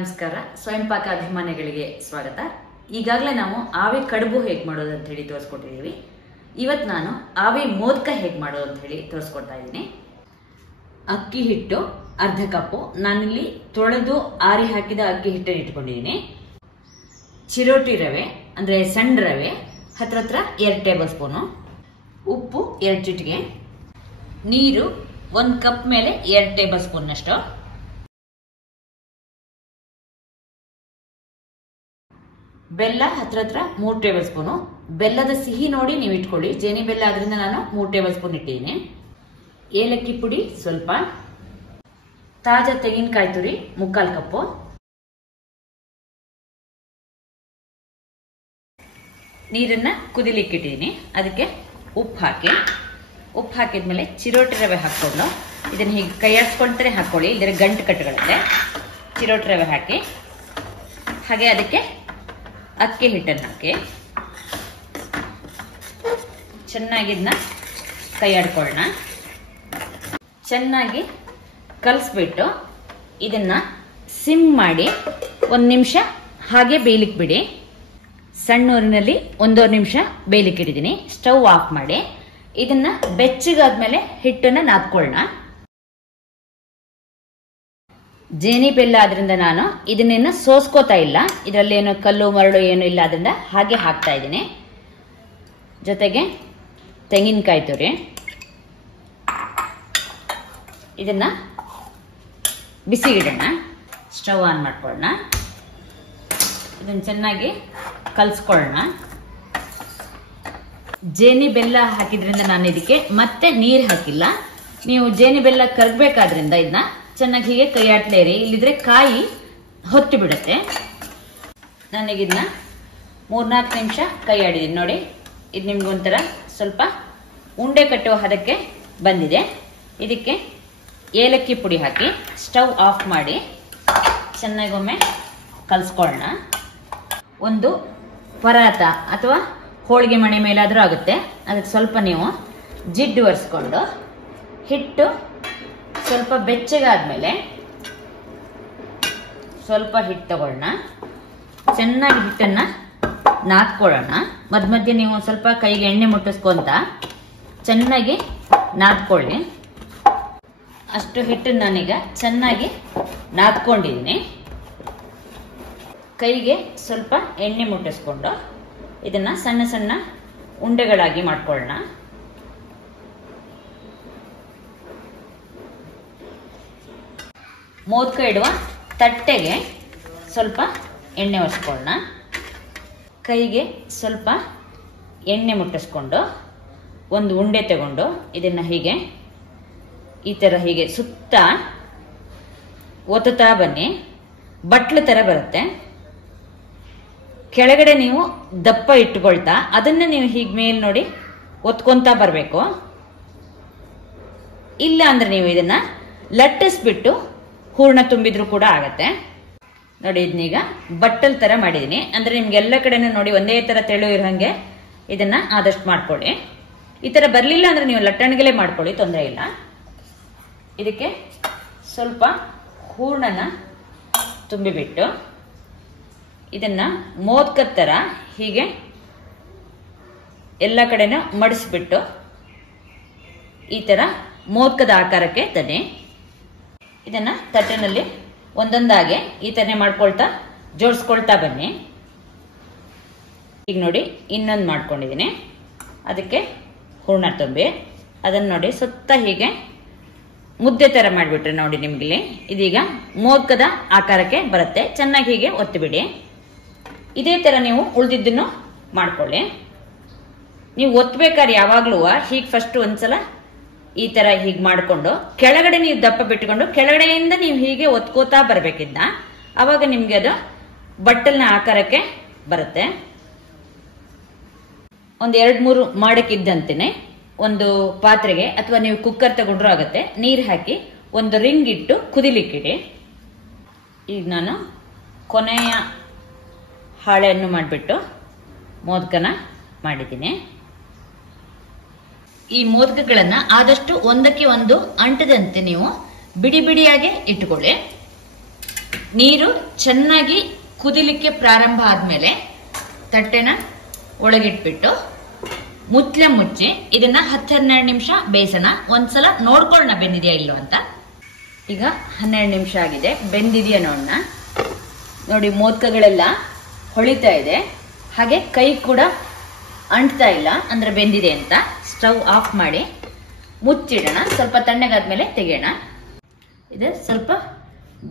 ನಮಸ್ಕಾರ. ಸ್ವಯಂಪಾಕ ಅಭಿಮಾನಿಗಳಿಗೆ ಸ್ವಾಗತ. ಈಗಾಗಲೇ ನಾವು ಆವಿ ಕಡುಬು ಹೇಗೆ ಮಾಡೋದು ಅಂತ ಹೇಳಿ ತೋರಿಸ್ಕೊಟ್ಟಿದ್ದೀವಿ. ಇವತ್ತು ನಾನು ಆವಿ ಮೋದಕ ಹೇಗೆ ಮಾಡೋದು ಅಂತ ಹೇಳಿ ತೋರಿಸ್ಕೊಡ್ತಾ ಇದ್ದೀನಿ. ಅಕ್ಕಿ ಹಿಟ್ಟು ಅರ್ಧ ಕಪ್ಪು, ನಾನಿಲ್ಲಿ ತೊಳೆದು ಆರಿ ಹಾಕಿದ ಅಕ್ಕಿ ಹಿಟ್ಟನ್ನು ಇಟ್ಕೊಂಡಿದ್ದೀನಿ. ಚಿರೋಟಿ ರವೆ ಅಂದ್ರೆ ಸಣ್ಣ ರವೆ ಹತ್ರ 2 ಟೇಬಲ್ ಸ್ಪೂನು, ಉಪ್ಪು 2 ಚಿಟಿಕೆ, ನೀರು 1 ಕಪ್ ಮೇಲೆ 2 ಟೇಬಲ್ ಸ್ಪೂನ್ ಅಷ್ಟು, ಬೆಲ್ಲ ಹತ್ರ 3 ಟೇಬಲ್ ಸ್ಪೂನು. ಬೆಲ್ಲದ ಸಿಹಿ ನೋಡಿ ನೀವು ಇಟ್ಕೊಳ್ಳಿ. ಜೇನಿ ಬೆಲ್ಲ ಆದ್ರಿಂದ ನಾನು 3 ಟೇಬಲ್ ಸ್ಪೂನ್ ಇಟ್ಟಿದ್ದೀನಿ. ಏಲಕ್ಕಿ ಪುಡಿ ಸ್ವಲ್ಪ, ತಾಜಾ ತೆಂಗಿನಕಾಯಿ ತುರಿ 3/4 ಕಪ್ಪು, ನೀರನ್ನ ಕುದಿಲಿಕ್ಕೆ ಇಟ್ಟಿದ್ದೀನಿ. ಅದಕ್ಕೆ ಉಪ್ಪು ಹಾಕಿದ್ಮೇಲೆ ಚಿರೋಟಿ ರವೆ ಹಾಕೊಂಡು ಇದನ್ನ ಹೀಗೆ ಕೈ ಆಡಿಸ್ಕೊಂಡ್ರೆ ಹಾಕೊಳ್ಳಿ, ಇದರ ಗಂಟು ಕಟ್ಟುತ್ತೆ. ಚಿರೋಟಿ ರವೆ ಹಾಕಿ, ಹಾಗೆ ಅದಕ್ಕೆ ಅಕ್ಕಿ ಹಿಟ್ಟನ್ನು ಹಾಕಿ ಚೆನ್ನಾಗಿ ಇದನ್ನ ಕೈ ಆಡ್ಕೊಳ್ಳೋಣ. ಚೆನ್ನಾಗಿ ಕಲಸ್ಬಿಟ್ಟು ಇದನ್ನ ಸಿಮ್ ಮಾಡಿ 1 ನಿಮಿಷ ಹಾಗೆ ಬೇಯಲಿಕ್ಕೆ ಬಿಡಿ. ಸಣ್ಣ ಊರಿನಲ್ಲಿ 1.5 ನಿಮಿಷ ಬೇಯಲಿಕ್ಕೆ ಇಟ್ಟಿದ್ದೀನಿ. ಸ್ಟವ್ ಆಫ್ ಮಾಡಿ ಇದನ್ನ ಬೆಚ್ಚಗಾದ್ಮೇಲೆ ಹಿಟ್ಟನ್ನ ನಾದ್ಕೊಳ್ಳೋಣ. ಜೇನಿ ಬೆಲ್ಲ ಆದ್ರಿಂದ ನಾನು ಇದನ್ನೇನು ಸೋಸ್ಕೋತಾ ಇಲ್ಲ, ಇದರಲ್ಲಿ ಏನು ಕಲ್ಲು ಮರಳು ಏನು ಇಲ್ಲ, ಅದರಿಂದ ಹಾಗೆ ಹಾಕ್ತಾ ಇದ್ದೀನಿ. ಜೊತೆಗೆ ತೆಂಗಿನಕಾಯಿ ತುರಿ, ಇದನ್ನ ಬಿಸಿಗಿಡೋಣ. ಸ್ಟವ್ ಆನ್ ಮಾಡ್ಕೊಳ್ಳೋಣ. ಇದನ್ನ ಚೆನ್ನಾಗಿ ಕಲ್ಸ್ಕೊಳ್ಳೋಣ. ಜೇನಿ ಬೆಲ್ಲ ಹಾಕಿದ್ರಿಂದ ನಾನು ಇದಕ್ಕೆ ಮತ್ತೆ ನೀರು ಹಾಕಿಲ್ಲ. ನೀವು ಜೇನಿ ಬೆಲ್ಲ ಕರಗಬೇಕಾದ್ರಿಂದ ಇದನ್ನ ಚೆನ್ನಾಗಿ ಹೀಗೆ ಕೈ ಆಡ್ಲೇರಿ, ಇಲ್ಲಿದ್ರೆ ಕಾಯಿ ಹೊತ್ತು ಬಿಡುತ್ತೆ. ನನಗಿದನ್ನ 3-4 ನಿಮಿಷ ಕೈ ಆಡಿದ್ದೀನಿ ನೋಡಿ. ಇದು ನಿಮ್ಗೊಂಥರ ಸ್ವಲ್ಪ ಉಂಡೆ ಕಟ್ಟುವ ಹದಕ್ಕೆ ಬಂದಿದೆ. ಇದಕ್ಕೆ ಏಲಕ್ಕಿ ಪುಡಿ ಹಾಕಿ ಸ್ಟವ್ ಆಫ್ ಮಾಡಿ ಚೆನ್ನಾಗಿ ಒಮ್ಮೆ ಕಲ್ಸ್ಕೊಳ್ಳೋಣ. ಒಂದು ಪರಾತ ಅಥವಾ ಹೋಳಿಗೆ ಮಣೆ ಮೇಲಾದ್ರೂ ಆಗುತ್ತೆ, ಅದಕ್ಕೆ ಸ್ವಲ್ಪ ನೀವು ಜಿಡ್ಡು ಒರೆಸ್ಕೊಂಡು ಹಿಟ್ಟು ಸ್ವಲ್ಪ ಬೆಚ್ಚಗಾದ್ಮೇಲೆ ಸ್ವಲ್ಪ ಹಿಟ್ಟು ತಗೊಳ್ಳೋಣ. ಚೆನ್ನಾಗಿ ಹಿಟ್ಟನ್ನ ನಾದ್ಕೊಳ್ಳೋಣ. ಮಧ್ಯ ನೀವು ಸ್ವಲ್ಪ ಕೈಗೆ ಎಣ್ಣೆ ಮುಟ್ಟಿಸ್ಕೊಂತ ಚೆನ್ನಾಗಿ ನಾದ್ಕೊಳ್ಳಿ. ಅಷ್ಟು ಹಿಟ್ಟನ್ನು ನಾನೀಗ ಚೆನ್ನಾಗಿ ನಾದ್ಕೊಂಡಿದ್ದೀನಿ. ಕೈಗೆ ಸ್ವಲ್ಪ ಎಣ್ಣೆ ಮುಟ್ಟಿಸ್ಕೊಂಡು ಇದನ್ನ ಸಣ್ಣ ಸಣ್ಣ ಉಂಡೆಗಳಾಗಿ ಮಾಡ್ಕೊಳ್ಳೋಣ. ಮೋದಕ ಇಡುವ ತಟ್ಟೆಗೆ ಸ್ವಲ್ಪ ಎಣ್ಣೆ ಒರೆಸ್ಕೊಳ್ಳೋಣ. ಕೈಗೆ ಸ್ವಲ್ಪ ಎಣ್ಣೆ ಮುಟ್ಟಿಸ್ಕೊಂಡು ಒಂದು ಉಂಡೆ ತಗೊಂಡು ಇದನ್ನ ಹೀಗೆ ಈ ತರ ಹೀಗೆ ಸುತ್ತ ಒತ್ತುತ್ತಾ ಬನ್ನಿ. ಬಟ್ಲು ತರ ಬರುತ್ತೆ. ಕೆಳಗಡೆ ನೀವು ದಪ್ಪ ಇಟ್ಕೊಳ್ತಾ ಅದನ್ನ ನೀವು ಹೀಗೆ ಮೇಲ್ ನೋಡಿ ಒತ್ಕೊಂತಾ ಬರಬೇಕು. ಇಲ್ಲ ಅಂದ್ರೆ ನೀವು ಇದನ್ನ ಲಟ್ಟಿಸ್ಬಿಟ್ಟು ಹೂರ್ಣ ತುಂಬಿದ್ರು ಕೂಡ ಆಗತ್ತೆ ನೋಡಿ. ಇದನ್ನೀಗ ಬಟ್ಟಲ್ ತರ ಮಾಡಿದೀನಿ, ಅಂದ್ರೆ ನಿಮ್ಗೆ ಎಲ್ಲ ಕಡೆನೂ ನೋಡಿ ಒಂದೇ ತರ ತೆಳು ಇರೋಂಗೆ ಇದನ್ನ ಆದಷ್ಟು ಮಾಡ್ಕೊಳ್ಳಿ. ಈ ತರ ಬರ್ಲಿಲ್ಲ ಅಂದ್ರೆ ನೀವು ಲಟ್ಟಣಿಗೆಲೆ ಮಾಡ್ಕೊಳ್ಳಿ, ತೊಂದರೆ ಇಲ್ಲ. ಇದಕ್ಕೆ ಸ್ವಲ್ಪ ಹೂರ್ಣನ ತುಂಬಿಬಿಟ್ಟು ಇದನ್ನ ಮೋದಕದ ತರ ಹೀಗೆ ಎಲ್ಲ ಕಡೆನೂ ಮಡಿಸ್ಬಿಟ್ಟು ಈ ತರ ಮೋದಕದ ಆಕಾರಕ್ಕೆ ತನ್ನಿ. ಇದನ್ನ ತಟ್ಟೆನಲ್ಲಿ ಒಂದೊಂದಾಗೆ ಈ ತರ ಮಾಡ್ಕೊಳ್ತಾ ಜೋಡಿಸ್ಕೊಳ್ತಾ ಬನ್ನಿ. ಈಗ ನೋಡಿ ಇನ್ನೊಂದು ಮಾಡ್ಕೊಂಡಿದ್ದೀನಿ. ಅದಕ್ಕೆ ಹೂರ್ಣ ತುಂಬಿ ಅದನ್ನ ನೋಡಿ ಸುತ್ತ ಹೀಗೆ ಮುದ್ದೆ ತರ ಮಾಡಿಬಿಟ್ರೆ ನೋಡಿ ನಿಮ್ಗೆ ಇದೀಗ ಮೋದಕದ ಆಕಾರಕ್ಕೆ ಬರುತ್ತೆ. ಚೆನ್ನಾಗಿ ಹೀಗೆ ಒತ್ತಿಬಿಡಿ. ಇದೇ ತರ ನೀವು ಉಳಿದಿದ್ದನ್ನು ಮಾಡ್ಕೊಳ್ಳಿ. ನೀವು ಒತ್ತಬೇಕಾದ್ರೆ ಯಾವಾಗ್ಲೂ ಹೀಗೆ ಫಸ್ಟ್ ಒಂದ್ಸಲ ಈ ತರ ಹೀಗೆ ಮಾಡ್ಕೊಂಡು ಕೆಳಗಡೆ ನೀವು ದಪ್ಪ ಬಿಟ್ಕೊಂಡು ಕೆಳಗಡೆಯಿಂದ ನೀವು ಹೀಗೆ ಒತ್ಕೋತಾ ಬರ್ಬೇಕಿದ್ದ, ಅವಾಗ ನಿಮ್ಗೆ ಅದು ಬಟ್ಟಲ್ನ ಆಕಾರಕ್ಕೆ ಬರುತ್ತೆ. ಒಂದ್ 2-3 ಮಾಡಕ್ಕಿದ್ದಂತೆನೆ ಒಂದು ಪಾತ್ರೆಗೆ ಅಥವಾ ನೀವು ಕುಕ್ಕರ್ ತಗೊಂಡ್ರು ಆಗುತ್ತೆ, ನೀರು ಹಾಕಿ ಒಂದು ರಿಂಗ್ ಇಟ್ಟು ಕುದಿಲಿಕ್ಕಿಡಿ. ಈಗ ನಾನು ಕೊನೆಯ ಹಾಳೆಯನ್ನು ಮಾಡಿಬಿಟ್ಟು ಮೋದಕನ ಮಾಡಿದ್ದೀನಿ. ಈ ಮೋದಕಗಳನ್ನ ಆದಷ್ಟು ಒಂದಕ್ಕೆ ಒಂದು ಅಂಟದಂತೆ ನೀವು ಬಿಡಿ ಬಿಡಿಯಾಗಿ ಇಟ್ಟುಕೊಳ್ಳಿ. ನೀರು ಚೆನ್ನಾಗಿ ಕುದಿಲಿಕ್ಕೆ ಪ್ರಾರಂಭ ಆದ್ಮೇಲೆ ತಟ್ಟೆನ ಒಳಗಿಟ್ಬಿಟ್ಟು ಮುಚ್ಚೆ ಮುಚ್ಚಿ ಇದನ್ನ 10-12 ನಿಮಿಷ ಬೇಯಿಸೋಣ. ಒಂದ್ಸಲ ನೋಡ್ಕೊಳ್ಳೋಣ ಬೆಂದಿದೆಯಾ ಇಲ್ಲೋ ಅಂತ. ಈಗ 12 ನಿಮಿಷ ಆಗಿದೆ, ಬೆಂದಿದೆಯಾ ನೋಡೋಣ. ನೋಡಿ ಮೋದಕಗಳೆಲ್ಲ ಹೊಳಿತಾ ಇದೆ, ಹಾಗೆ ಕೈ ಕೂಡ ಅಂಟ್ತಾ ಇಲ್ಲ, ಅಂದ್ರೆ ಬೆಂದಿದೆ ಅಂತ. ಸ್ಟವ್ ಆಫ್ ಮಾಡಿ ಮುಚ್ಚಿಡೋಣ. ಸ್ವಲ್ಪ ತಣ್ಣಗಾದ್ಮೇಲೆ ತೆಗೆಯೋಣ. ಇದು ಸ್ವಲ್ಪ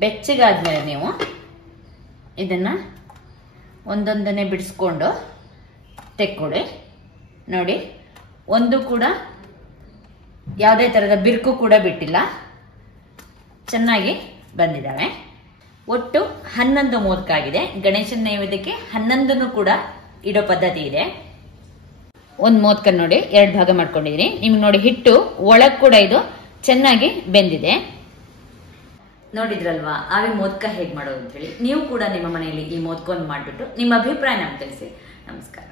ಬೆಚ್ಚಗಾದ್ಮೇಲೆ ನೀವು ಇದನ್ನ ಒಂದೊಂದನ್ನೇ ಬಿಡಿಸ್ಕೊಂಡು ತೆಕ್ಕೊಡಿ. ನೋಡಿ, ಒಂದು ಕೂಡ ಯಾವುದೇ ತರದ ಬಿರುಕು ಕೂಡ ಬಿಟ್ಟಿಲ್ಲ, ಚೆನ್ನಾಗಿ ಬಂದಿದ್ದಾವೆ. ಒಟ್ಟು 11 ಮೋದಕ ಆಗಿದೆ. ಗಣೇಶನ ನೈವೇದ್ಯಕ್ಕೆ 11 ಕೂಡ ಇಡೋ ಪದ್ಧತಿ ಇದೆ. ಒಂದು ಮೋದಕ ನೋಡಿ 2 ಭಾಗ ಮಾಡ್ಕೊಂಡಿದೀನಿ. ನಿಮ್ಗೆ ನೋಡಿ ಹಿಟ್ಟು ಒಳಗ್ ಕೂಡ ಇದು ಚೆನ್ನಾಗಿ ಬೆಂದಿದೆ. ನೋಡಿದ್ರಲ್ವಾ ಆವಿ ಮೋದಕ ಹೇಗ್ ಮಾಡೋದು ಅಂತ ಹೇಳಿ. ನೀವು ಕೂಡ ನಿಮ್ಮ ಮನೆಯಲ್ಲಿ ಈ ಮೋದಕವನ್ನು ಮಾಡ್ಬಿಟ್ಟು ನಿಮ್ಮ ಅಭಿಪ್ರಾಯ ನಮ್ಗೆ ತಿಳಿಸಿ. ನಮಸ್ಕಾರ.